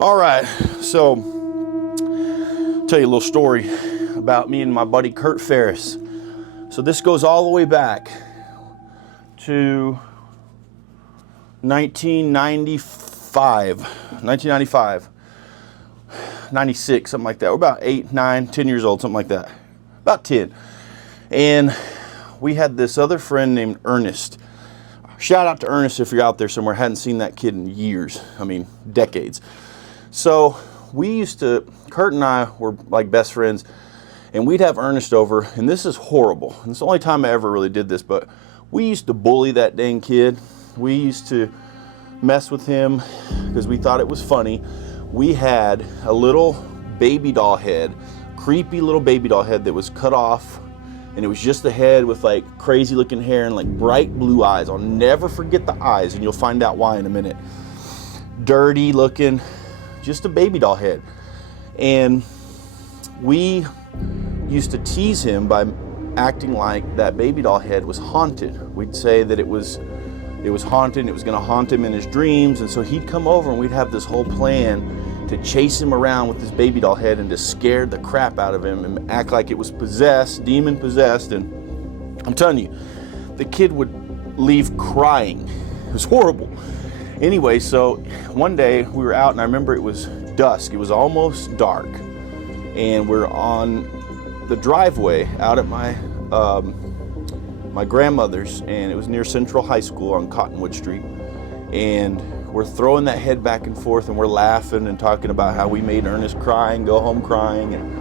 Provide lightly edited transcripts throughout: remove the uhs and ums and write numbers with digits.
All right, so tell you a little story about me and my buddy Kurt Farris. So this goes all the way back to 1995, 96, something like that. We're about 8, 9, 10 years old, something like that. About 10. And we had this other friend named Ernest. Shout out to Ernest if you're out there somewhere. Hadn't seen that kid in years. I mean, decades. So Kurt and I were like best friends, and we'd have Ernest over, and this is horrible. And it's the only time I ever really did this, but we used to bully that dang kid. We used to mess with him because we thought it was funny. We had a little baby doll head, creepy little baby doll head that was cut off, and it was just the head with like crazy looking hair and like bright blue eyes. I'll never forget the eyes, and you'll find out why in a minute. Dirty looking, just a baby doll head. And we used to tease him by acting like that baby doll head was haunted. We'd say that it was haunted, it was going to haunt him in his dreams, and so he'd come over and we'd have this whole plan to chase him around with this baby doll head and to scare the crap out of him and act like it was possessed, demon possessed. And I'm telling you, the kid would leave crying. It was horrible. Anyway, so one day we were out, and I remember it was dusk. It was almost dark, and we're on the driveway out at my grandmother's, and it was near Central High School on Cottonwood Street. And we're throwing that head back and forth, and we're laughing and talking about how we made Ernest cry and go home crying. And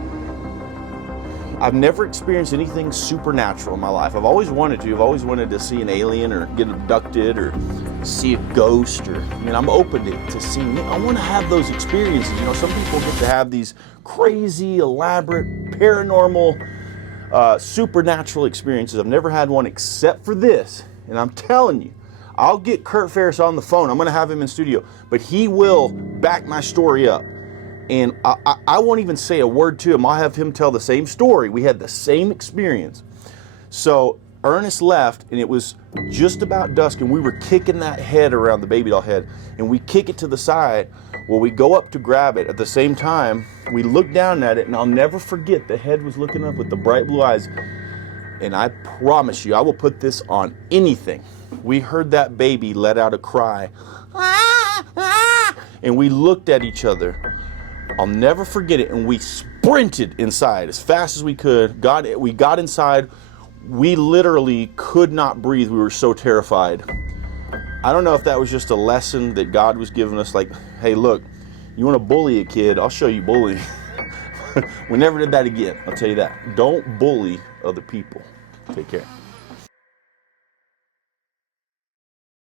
I've never experienced anything supernatural in my life. I've always wanted to see an alien or get abducted or see a ghost, or I'm open to seeing. I want to have those experiences. Some people get to have these crazy, elaborate, paranormal, supernatural experiences. I've never had one except for this, and I'm telling you, I'll get Kurt Farris on the phone. I'm going to have him in studio, but he will back my story up. And I won't even say a word to him. I'll have him tell the same story. We had the same experience. So Ernest left, and it was just about dusk, and we were kicking that head around, the baby doll head, and we kick it to the side. Well, we go up to grab it. At the same time, we look down at it, and I'll never forget, the head was looking up with the bright blue eyes. And I promise you, I will put this on anything. We heard that baby let out a cry. And we looked at each other. I'll never forget it. And we sprinted inside as fast as we could. We got inside. We literally could not breathe. We were so terrified. I don't know if that was just a lesson that God was giving us. Like, hey, look, you want to bully a kid? I'll show you bullying. We never did that again. I'll tell you that. Don't bully other people. Take care.